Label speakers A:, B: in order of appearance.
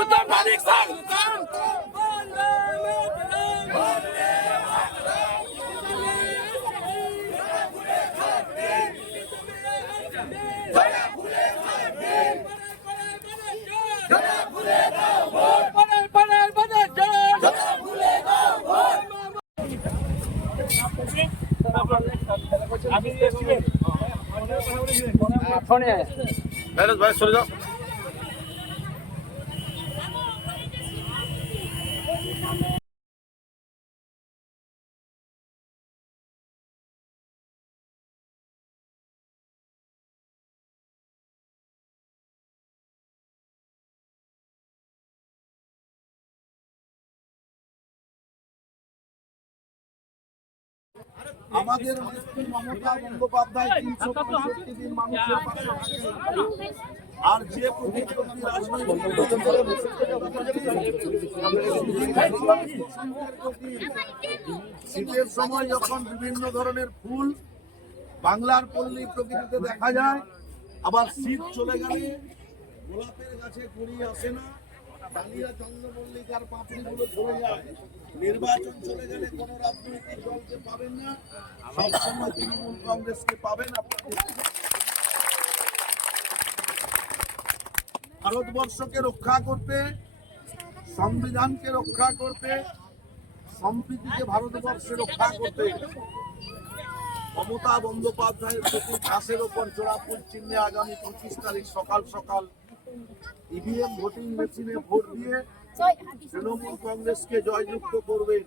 A: Sir ফেরত ভাই সরে যাও।
B: আমাদের মমতা বন্দ্যোপাধ্যায় তিনশো পঁয়ষট্টি দিন মানুষের পাশে। আর যে শীতের সময় যখন বিভিন্ন ধরনের ফুল বাংলার পল্লী প্রকৃতিতে দেখা যায়, আবার শীত চলে গেলে গোলাপের গাছে কুড়ি আসে না। ডালিয়া চন্দ্রমল্লিকার পাপড়িগুলো চলে যায়। নির্বাচন চলে গেলে কোনো রাজনৈতিক দলকে পাবেন না। সবসময় তৃণমূল কংগ্রেসকে পাবেন আপনাদের। ভারতবর্ষকে রক্ষা করতে, সংবিধানকে রক্ষা করতে, সম্প্রীতিকে ভারতবর্ষে রক্ষা করতে মমতা বন্দ্যোপাধ্যায়ের প্রতি ঘাসের ওপর জোড়াফুল চিহ্নে আগামী পঁচিশ তারিখ সকাল সকাল ইভিএম ভোটিং মেশিনে ভোট দিয়ে তৃণমূল কংগ্রেসকে জয়যুক্ত করবেন।